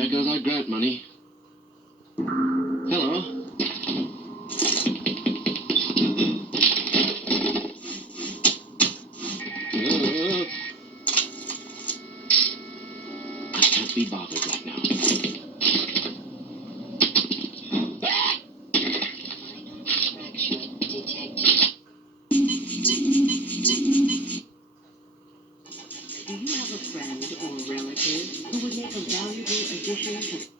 there goes our grant money. Hello. I can't be bothered right now. Do you have a friend or relative who would make a valuable addition to